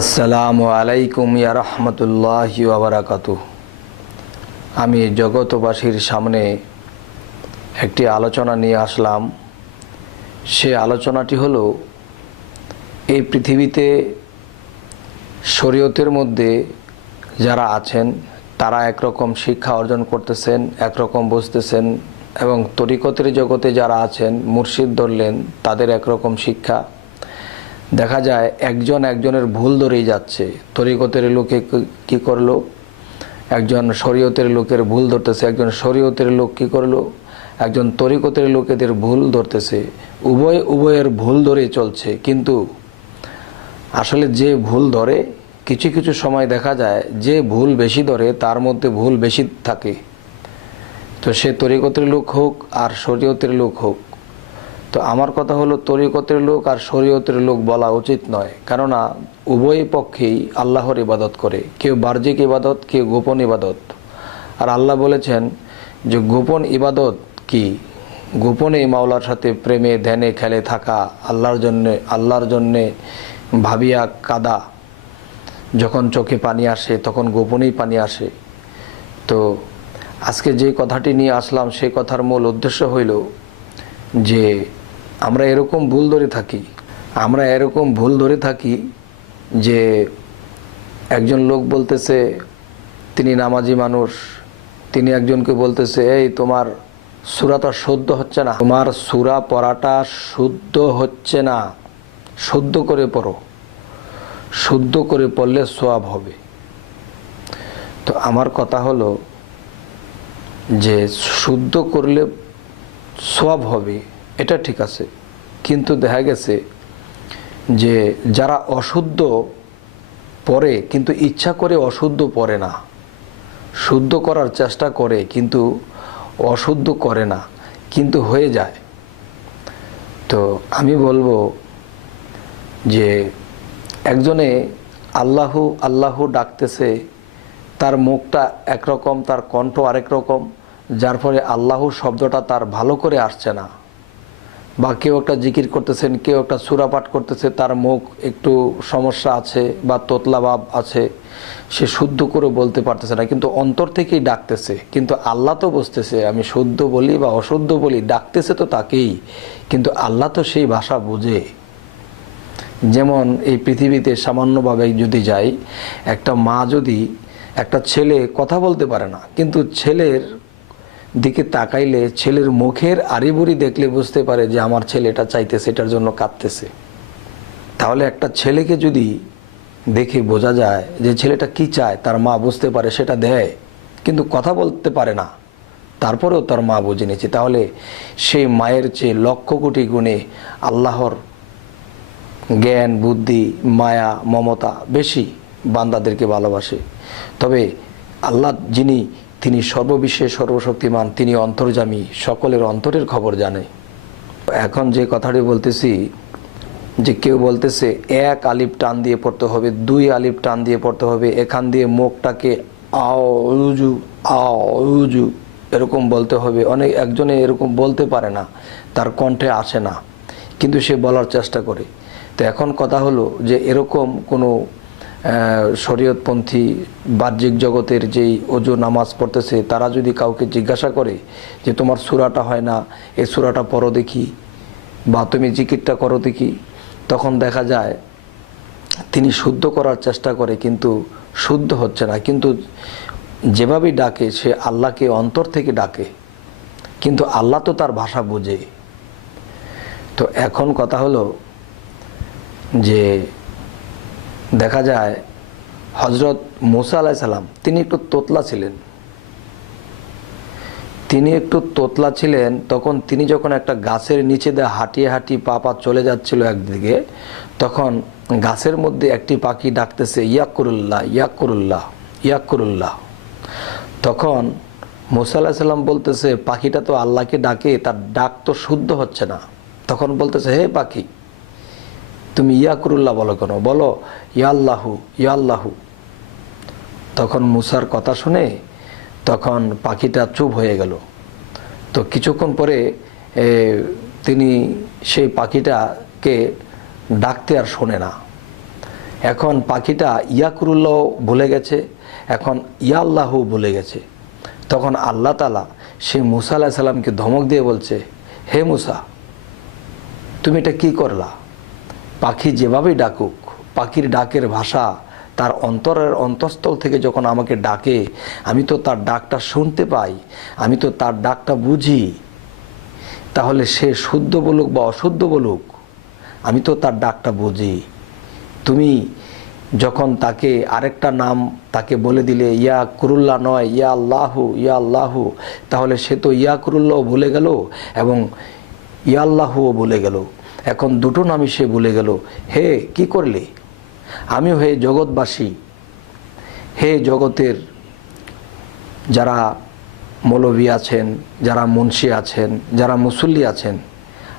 আসসালামু আলাইকুম ইয়া রহমতুল্লাহ ওবরাকাত আমি জগতবাসীর সামনে একটি আলোচনা নিয়ে আসলাম। সে আলোচনাটি হলো, এই পৃথিবীতে শরীয়তের মধ্যে যারা আছেন, তারা একরকম শিক্ষা অর্জন করতেছেন, একরকম বুঝতেছেন এবং তরিকতের জগতে যারা আছেন, মুর্শিদ ধরলেন, তাদের একরকম শিক্ষা। দেখা যায় একজন একজনের ভুল ধরেই যাচ্ছে। তরিকতের লোকে কি- করল? একজন শরীয়তের লোকের ভুল ধরতেছে, একজন শরীয়তের লোক কি করল? একজন তরিকতের লোকেদের ভুল ধরতেছে। উভয়, উভয়ের ভুল ধরেই চলছে। কিন্তু আসলে যে ভুল ধরে, কিছু কিছু সময় দেখা যায় যে ভুল বেশি ধরে, তার মধ্যে ভুল বেশি থাকে। তো সে তরিকতের লোক হোক আর শরীয়তের লোক হোক তো আমার কথা হলো তরিকতের লোক আর শরীয়তের লোক বলা উচিত নয়। কেননা উভয় পক্ষেই আল্লাহর ইবাদত করে। কেউ বাহ্যিক ইবাদত, কেউ গোপন ইবাদত। আর আল্লাহ বলেছেন যে গোপন ইবাদত কি? গোপনে মাওলার সাথে প্রেমে, ধ্যানে, খেলে থাকা, আল্লাহর জন্যে আল্লাহর জন্যে ভাবিয়া কাদা। যখন চোখে পানি আসে, তখন গোপনেই পানি আসে। তো আজকে যে কথাটি নিয়ে আসলাম সেই কথার মূল উদ্দেশ্য হইল যে আমরা এরকম ভুল ধরে থাকি, আমরা এরকম ভুল ধরে থাকি যে একজন লোক বলতেছে, তিনি নামাজি মানুষ। তিনি একজনকে বলতেছে, এই তোমার সুরাটা শুদ্ধ হচ্ছে না। তোমার সুরা পড়াটা শুদ্ধ হচ্ছে না। শুদ্ধ করে পড়ো। শুদ্ধ করে পড়লে সোয়াব হবে। তো আমার কথা হলো যে শুদ্ধ করলে সব হবে। এটা ঠিক আছে। কিন্তু দেখা গেছে যে যারা অশুদ্ধ পরে কিন্তু ইচ্ছা করে অশুদ্ধ পরে না, শুদ্ধ করার চেষ্টা করে কিন্তু অশুদ্ধ করে না, কিন্তু হয়ে যায়। তো আমি বলব যে একজনে আল্লাহু আল্লাহু ডাকতেছে, তার মুখটা একরকম, তার কণ্ঠ আরেক রকম, যার ফলে আল্লাহু শব্দটা তার ভালো করে আসছে না। বা কেউ একটা জিকির করতেছেন, কেউ একটা সুরা পাঠ করতেছে, তার মুখ একটু সমস্যা আছে বা তোতলা ভাব আছে, সে শুদ্ধ করে বলতে পারতেছে না, কিন্তু অন্তর থেকেই ডাকতেছে। কিন্তু আল্লাহ তো বুঝতেছে, আমি শুদ্ধ বলি বা অশুদ্ধ বলি, ডাকতেছে তো তাকেই, কিন্তু আল্লাহ তো সেই ভাষা বুঝে। যেমন এই পৃথিবীতে সামান্যভাবে যদি যাই, একটা মা যদি একটা ছেলে কথা বলতে পারে না, কিন্তু ছেলের দিকে তাকাইলে ছেলের মুখের আড়িবুড়ি দেখলে বুঝতে পারে যে আমার ছেলেটা চাইতেছে এটার জন্য কাঁদতেছে। তাহলে একটা ছেলেকে যদি দেখে বোঝা যায় যে ছেলেটা কি চায়, তার মা বুঝতে পারে সেটা দেয়, কিন্তু কথা বলতে পারে না, তারপরেও তার মা বুঝে নিয়েছে তাহলে সেই মায়ের চেয়ে লক্ষ কোটি গুণে আল্লাহর জ্ঞান, বুদ্ধি, মায়া, মমতা বেশি বান্দাদেরকে ভালোবাসে। তবে আল্লাহ যিনি তিনি সর্ববিশ্বে সর্বশক্তিমান, তিনি অন্তর্জামী সকলের অন্তরের খবর জানে। এখন যে কথাটি বলতেছি, যে কেউ বলতেছে, এক আলিফ টান দিয়ে পড়তে হবে, দুই আলিফ টান দিয়ে পড়তে হবে, এখান দিয়ে মুখটাকে আউজু আউজু এরকম বলতে হবে। অনেক একজনে এরকম বলতে পারে না, তার কণ্ঠে আসে না, কিন্তু সে বলার চেষ্টা করে। তো এখন কথা হলো যে এরকম কোনো শরীয়তপন্থী বাহ্যিক জগতের যেই অজু নামাজ পড়তেছে, তারা যদি কাউকে জিজ্ঞাসা করে যে তোমার সুরাটা হয় না, এই সুরাটা পড়ো দেখি বা তুমি জিকিরটা করো দেখি, তখন দেখা যায় তিনি শুদ্ধ করার চেষ্টা করে কিন্তু শুদ্ধ হচ্ছে না। কিন্তু যেভাবেই ডাকে, সে আল্লাহকে অন্তর থেকে ডাকে, কিন্তু আল্লাহ তো তার ভাষা বোঝে। তো এখন কথা হলো যে দেখা যায় হজরত মুসা আলাহ সাল্লাম তিনি একটু তোতলা ছিলেন। তিনি একটু তোতলা ছিলেন, তখন তিনি যখন একটা গাছের নিচে দিয়ে হাঁটিয়ে হাঁটিয়ে পা পা চলে যাচ্ছিল একদিকে, তখন গাছের মধ্যে একটি পাখি ডাকতেছে, ইয়াকুরুল্লাহ ইয়াকুরুল্লাহ ইয়াকুরুল্লাহ। তখন মুসা আলাহ সাল্লাম বলতেছে, পাখিটা তো আল্লাহকে ডাকে, তার ডাক তো শুদ্ধ হচ্ছে না। তখন বলতেছে, হে পাখি তুমি ইয়াকুরুল্লাহ বলো কেন? বলো ইয়াল্লাহু ইয়াল্লাহু তখন মুসার কথা শুনে তখন পাখিটা চুপ হয়ে গেল। তো কিছুক্ষণ পরে তিনি সেই পাখিটাকে ডাকতে আর শোনে না। এখন পাখিটা ইয়াকুরুল্লাহ ভুলে গেছে, এখন ইয়াল্লাহু ভুলে গেছে। তখন আল্লাহ তালা সে মুসা আলাহ সাল্লামকে ধমক দিয়ে বলছে, হে মুসা, তুমি এটা কি করলা? পাখি যেভাবেই ডাকুক, পাখির ডাকের ভাষা তার অন্তরের অন্তঃস্থল থেকে যখন আমাকে ডাকে, আমি তো তার ডাকটা শুনতে পাই, আমি তো তার ডাকটা বুঝি, তাহলে সে শুদ্ধ বলুক বা অশুদ্ধ বলুক, আমি তো তার ডাকটা বুঝি। তুমি যখন তাকে আরেকটা নাম তাকে বলে দিলে, ইয়া কুরুল্লাহ নয়, ইয়া আল্লাহু ইয়া আল্লাহু, তাহলে সে তো ইয়া কুরুল্লাহ ভুলে গেল এবং ইয়া আল্লাহুও ভুলে গেল। এখন দুটো নামই সে ভুলে গেল। হে, কি করলে? আমি হে জগৎবাসী। হে জগতের যারা মৌলবী আছেন, যারা মুন্সি আছেন, যারা মুসল্লি আছেন,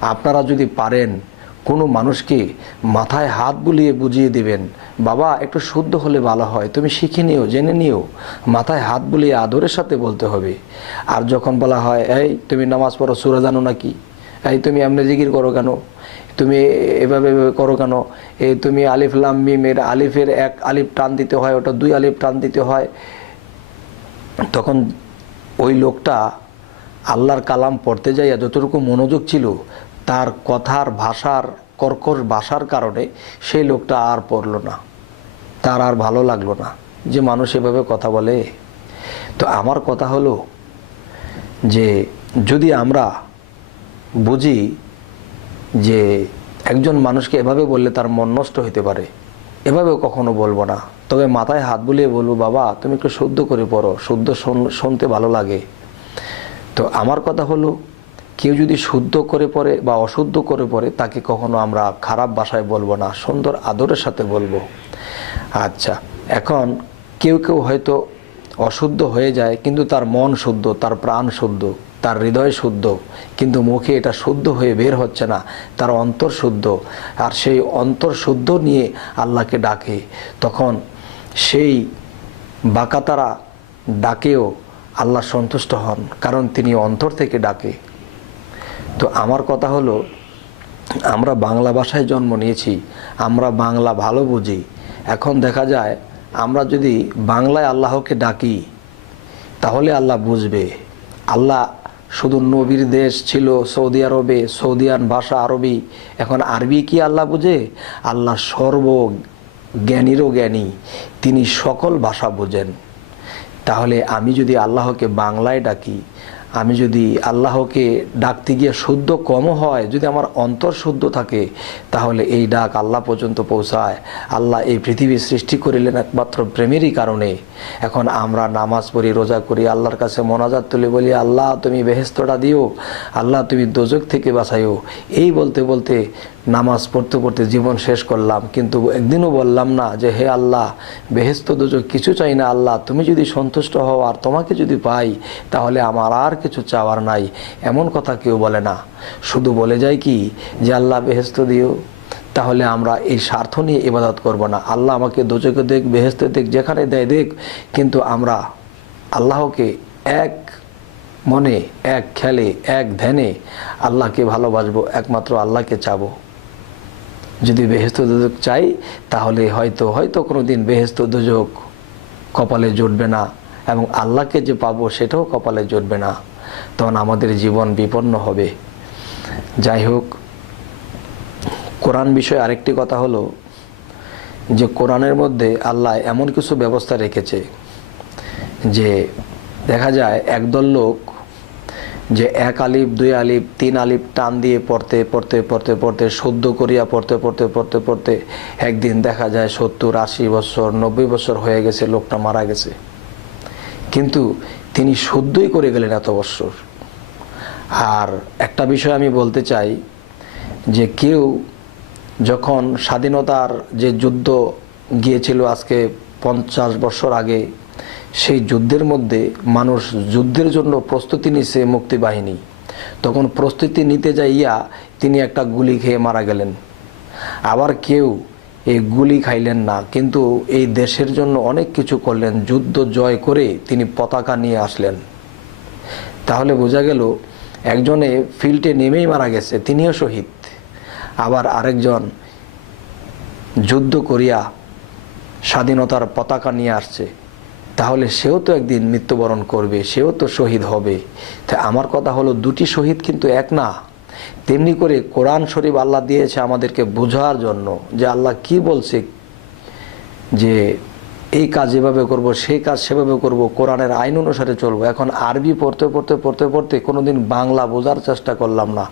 আপনারা যদি পারেন, কোনো মানুষকে মাথায় হাত বুলিয়ে বুঝিয়ে দিবেন, বাবা, একটু শুদ্ধ হলে ভালো হয়, তুমি শিখে নিও, জেনে নিও, মাথায় হাত বুলিয়ে আদরের সাথে বলতে হবে। আর যখন বলা হয়, এই, তুমি নামাজ পড়ো, সুরা জানো নাকি? এই তুমি এমনি জিকির করো কেন? তুমি এভাবে করো কেন? এই তুমি আলিফ, লাম মিমের আলিফের এক আলিফ টান দিতে হয়, ওটা দুই আলিফ টান দিতে হয়। তখন ওই লোকটা আল্লাহর কালাম পড়তে যাইয়া যতটুকু মনোযোগ ছিল, তার কথার ভাষার কর্কর ভাষার কারণে সেই লোকটা আর পড়ল না। তার আর ভালো লাগল না যে মানুষ এভাবে কথা বলে। তো আমার কথা হলো যে যদি আমরা বুঝি যে একজন মানুষকে এভাবে বললে তার মন নষ্ট হইতে পারে। এভাবেও কখনো বলব না। তবে মাথায় হাত বুলিয়ে বলব, বাবা, তুমি একটু শুদ্ধ করে পড়ো। শুদ্ধ শোন- শুনতে ভালো লাগে। তো আমার কথা হলো, কেউ যদি শুদ্ধ করে পড়ে বা অশুদ্ধ করে পড়ে, তাকে কখনো আমরা খারাপ ভাষায় বলব না, সুন্দর আদরের সাথে বলব। আচ্ছা এখন কেউ কেউ হয়তো অশুদ্ধ হয়ে যায়, কিন্তু তার মন শুদ্ধ, তার প্রাণ শুদ্ধ। তার হৃদয় শুদ্ধ, কিন্তু মুখে এটা শুদ্ধ হয়ে বের হচ্ছে না, তার অন্তর শুদ্ধ। আর সেই অন্তর শুদ্ধ নিয়ে আল্লাহকে ডাকে। তখন সেই বাকাতারা ডাকেও আল্লাহ সন্তুষ্ট হন, কারণ তিনি অন্তর থেকে ডাকে। তো আমার কথা হলো, আমরা বাংলা ভাষায় জন্ম নিয়েছি, আমরা বাংলা ভালো বুঝি। এখন দেখা যায়, আমরা যদি বাংলায় আল্লাহকে ডাকি, তাহলে আল্লাহ বুঝবে। আল্লাহ শুধু নবীর দেশ ছিল সৌদি আরবে, সৌদিয়ান ভাষা আরবি। এখন আরবি কি আল্লাহ বুঝে? আল্লাহ সর্ব জ্ঞানীরও জ্ঞানী। তিনি সকল ভাষা বোঝেন। তাহলে আমি যদি আল্লাহকে বাংলায় ডাকি আমি যদি আল্লাহকে ডাকতে গিয়ে শুদ্ধ কম হয়, যদি আমার অন্তর শুদ্ধ থাকে, তাহলে এই ডাক আল্লাহ পর্যন্ত পৌঁছায়। আল্লাহ এই পৃথিবী সৃষ্টি করিলেন একমাত্র প্রেমেরই কারণে। এখন আমরা নামাজ পড়ি, রোজা করি, আল্লাহর কাছে মনাজাত তুলে, বলি, আল্লাহ, তুমি বেহেস্তটা দিও, আল্লাহ, তুমি দোজক থেকে বাঁচাইও এই বলতে বলতে নামাজ পড়তে পড়তে জীবন শেষ করলাম। কিন্তু একদিনও বললাম না যে, হে আল্লাহ বেহেস্ত দুজক কিছু চাই না আল্লাহ। তুমি যদি সন্তুষ্ট হও আর তোমাকে যদি পাই, তাহলে আমার আর কিছু চাওয়ার নাই। এমন কথা কেউ বলে না। শুধু বলে যায় কি যে, আল্লাহ বেহেস্ত দিও। তাহলে আমরা এই স্বার্থ নিয়ে ইবাদত করব না। আল্লাহ আমাকে দোজকে দেখ বেহেস্তে দেখ, যেখানে দেয় দেখ। কিন্তু আমরা আল্লাহকে এক মনে, এক খেলে, এক ধ্যানে আল্লাহকে ভালোবাসবো, একমাত্র আল্লাহকে চাবো। যদি বেহেস্ত দুজক চাই, তাহলে হয়তো হয়তো কোনো দিন বেহেস্ত দুজক কপালে জুটবে না এবং আল্লাহকে যে পাবো সেটাও কপালে জুটবে না। তখন আমাদের জীবন বিপন্ন হবে। যাই হোক, কোরআন বিষয়ে আরেকটি কথা হলো যে, কোরআনের মধ্যে আল্লাহ এমন কিছু ব্যবস্থা রেখেছে যে, দেখা যায় একদল লোক যে এক আলিফ, দুই আলিফ, তিন আলিফ টান দিয়ে পড়তে পড়তে পড়তে পড়তে, শুদ্ধ করিয়া পড়তে পড়তে পড়তে পড়তে একদিন দেখা যায় সত্তর, আশি বছর, নব্বই বছর হয়ে গেছে, লোকটা মারা গেছে। কিন্তু তিনি শুদ্ধই করে গেলেন এত বছর। আর একটা বিষয় আমি বলতে চাই যে কেউ যখন স্বাধীনতার যে যুদ্ধ গিয়েছিল আজকে পঞ্চাশ বছর আগে সেই যুদ্ধের মধ্যে মানুষ যুদ্ধের জন্য প্রস্তুতি নিছে মুক্তিবাহিনী। তখন প্রস্তুতি নিতে যাইয়া তিনি একটা গুলি খেয়ে মারা গেলেন। আবার কেউ এই গুলি খাইলেন না, কিন্তু এই দেশের জন্য অনেক কিছু করলেন, যুদ্ধ জয় করে তিনি পতাকা নিয়ে আসলেন। তাহলে বোঝা গেল, একজনে ফিল্ডে নেমেই মারা গেছে, তিনিও শহীদ। আবার আরেকজন যুদ্ধ করিয়া স্বাধীনতার পতাকা নিয়ে আসছে। তাহলে সেও তো একদিন মৃত্যুবরণ করবে, সেও তো শহীদ হবে। তা আমার কথা হলো, দুটি শহীদ কিন্তু এক না। তেমনি করে কোরআন শরীফ আল্লাহ দিয়েছে আমাদেরকে বোঝার জন্য যে আল্লাহ কি বলছে যে এই কাজ এভাবে করব, সেই কাজ সেভাবে করব, কোরআনের আইন অনুসারে চলবো। এখন আরবি পড়তে পড়তে পড়তে পড়তে কোনোদিন বাংলা বোঝার চেষ্টা করলাম না।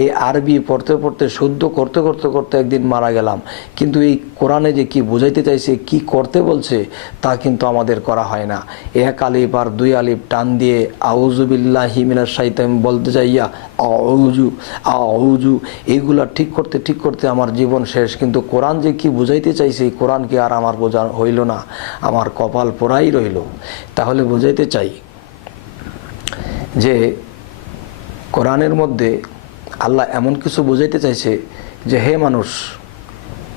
এই আরবি পড়তে পড়তে, শুদ্ধ করতে করতে করতে একদিন মারা গেলাম। কিন্তু এই কোরআনে যে কি বোঝাইতে চাইছে, কি করতে বলছে, তা কিন্তু আমাদের করা হয় না। এক আলিফ আর দুই আলিফ টান দিয়ে আউজুবিল্লাহ সাহিত্য আমি বলতে চাইয়া আউজু আউজু এইগুলা ঠিক করতে ঠিক করতে আমার জীবন শেষ। কিন্তু কোরআন যে কি বুঝাইতে চাইছে, এই কোরআন কি আর আমার বোঝা হইল না। আমার কপাল পোড়াই রইল। তাহলে বুঝাইতে চাই যে, কোরআনের মধ্যে আল্লাহ এমন কিছু বুঝাইতে চাইছে যে, হে মানুষ,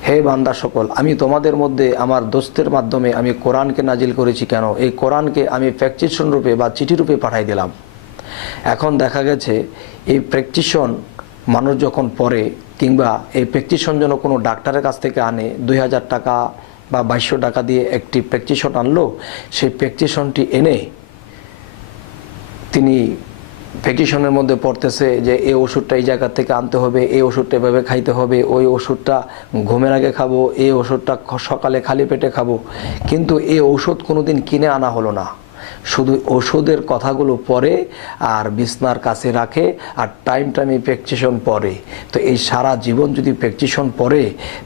হে বান্দা সকল, আমি তোমাদের মধ্যে আমার দোস্তের মাধ্যমে আমি কোরআনকে নাজিল করেছি কেন? এই কোরআনকে আমি প্র্যাকটিশন রূপে বা চিঠি রূপে পাঠাই দিলাম। এখন দেখা গেছে, এই প্র্যাকটিশন মানুষ যখন পড়ে কিংবা এই প্র্যাকটিশন যেন কোনো ডাক্তারের কাছ থেকে আনে, দুই হাজার টাকা বা বাইশশো টাকা দিয়ে একটি প্র্যাকটিশন আনলো, সেই প্র্যাকটিশনটি এনে তিনি প্যাকিশনের মধ্যে পড়তেছে যে এই ওষুধটা এই জায়গা থেকে আনতে হবে এই ওষুধটা এভাবে খাইতে হবে, ওই ওষুধটা ঘুমের আগে খাব এই ওষুধটা সকালে খালি পেটে খাব। কিন্তু এই ওষুধ কোনোদিন কিনে আনা হলো না। শুধু ওষুধের কথাগুলো পরে আর বিছনার কাছে রাখে আর টাইম টাইমে প্র্যাকটিশন পড়ে তো এই সারা জীবন যদি প্র্যাকটিশন পড়ে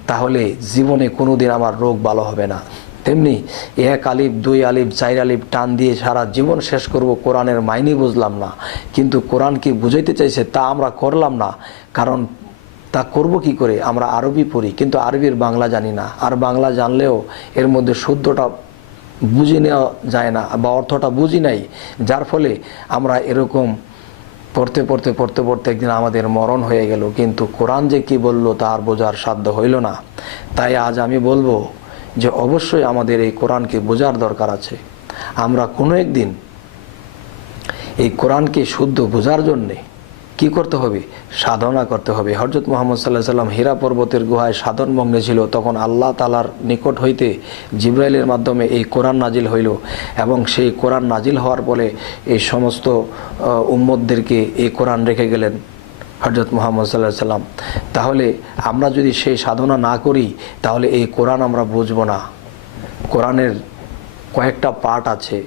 তাহলে জীবনে কোনোদিন আমার রোগ ভালো হবে না। তেমনি এক আলিফ, দুই আলিফ, চার আলিফ টান দিয়ে সারা জীবন শেষ করব কোরআনের মাইনি বুঝলাম না। কিন্তু কোরআন কি বুঝাইতে চাইছে তা আমরা করলাম না। কারণ তা করব কি করে? আমরা আরবি পড়ি, কিন্তু আরবির বাংলা জানি না। আর বাংলা জানলেও এর মধ্যে শুদ্ধটা বুঝে নেওয়া যায় না বা অর্থটা বুঝি নাই, যার ফলে আমরা এরকম পড়তে পড়তে পড়তে পড়তে একদিন আমাদের মরণ হয়ে গেল। কিন্তু কোরআন যে কি বলল তার বোঝার সাধ্য হইল না। তাই আজ আমি বলব যে অবশ্যই আমাদের এই কোরআনকে বোঝার দরকার আছে। আমরা কোনো একদিন এই কোরআনকে শুদ্ধ বোঝার জন্যে কি করতে হবে? সাধনা করতে হবে। হরজত মোহাম্মদ সাল্লাহ সাল্লাম হীরা পর্বতের গুহায় সাধন মগ্নে ছিল। তখন আল্লাহ তালার নিকট হইতে জিব্রাইলের মাধ্যমে এই কোরআন নাজিল হইল এবং সেই কোরআন নাজিল হওয়ার পরে এই সমস্ত আহ, উম্মতদেরকে এই কোরআন রেখে গেলেন হজরত মোহাম্মদ সাল্লাহ সাল্লাম। তাহলে আমরা যদি সেই সাধনা না করি তাহলে এই কোরআন আমরা বুঝব না। কোরআনের কয়েকটা পার্ট আছে।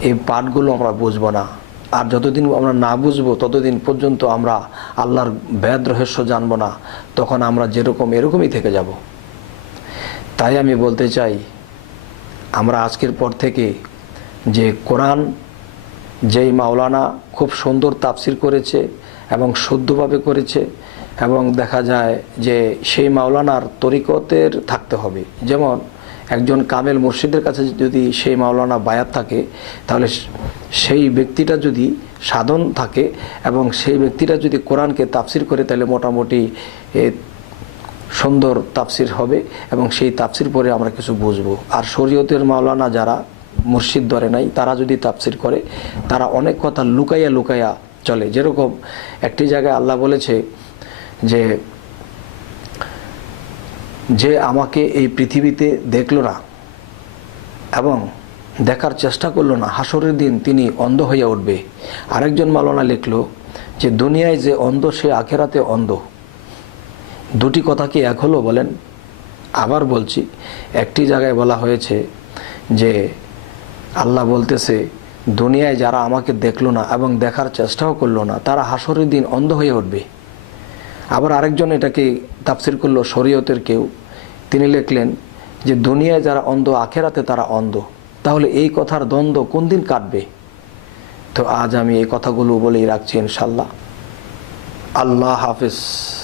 এই পাঠগুলো আমরা বুঝব না। আর যতদিন আমরা না বুঝব, ততদিন পর্যন্ত আমরা আল্লাহর বেদ রহস্য জানব না, তখন আমরা যেরকম এরকমই থেকে যাব। তাই আমি বলতে চাই, আমরা আজকের পর থেকে যে কোরআন, যেই মাওলানা খুব সুন্দর তাফসির করেছে এবং শুদ্ধভাবে করেছে এবং দেখা যায় যে সেই মাওলানার তরিকতের থাকতে হবে। যেমন একজন কামেল মুর্শিদের কাছে যদি সেই মাওলানা বায়াত থাকে, তাহলে সেই ব্যক্তিটা যদি সাধন থাকে এবং সেই ব্যক্তিটা যদি কোরআনকে তাফসির করে, তাহলে মোটামুটি সুন্দর তাফসির হবে এবং সেই তাফসির পরে আমরা কিছু বুঝব। আর শরীয়তের মাওলানা যারা মুর্শিদ ধরে নাই, তারা যদি তাফসির করে, তারা অনেক কথা লুকাইয়া লুকাইয়া চলে। যেরকম একটি জায়গায় আল্লাহ বলেছে যে যে আমাকে এই পৃথিবীতে দেখল না এবং দেখার চেষ্টা করল না, হাসরের দিন তিনি অন্ধ হইয়া উঠবে। আরেকজন মালনা লিখল যে, দুনিয়ায় যে অন্ধ, সে আখেরাতে অন্ধ। দুটি কথা কি এক হলো বলেন? আবার বলছি, একটি জায়গায় বলা হয়েছে যে, আল্লাহ বলতেছে, দুনিয়ায় যারা আমাকে দেখল না এবং দেখার চেষ্টাও করল না, তারা হাসরের দিন অন্ধ হয়ে উঠবে। আবার আরেকজন এটাকে তাফসির করল, শরীয়তের কেউ। তিনি লিখলেন যে, দুনিয়ায় যারা অন্ধ, আখেরাতে তারা অন্ধ। তাহলে এই কথার দ্বন্দ্ব কোন দিন কাটবে? তো আজ আমি এই কথাগুলো বলেই রাখছি ইনশাল্লাহ। আল্লাহ হাফিজ।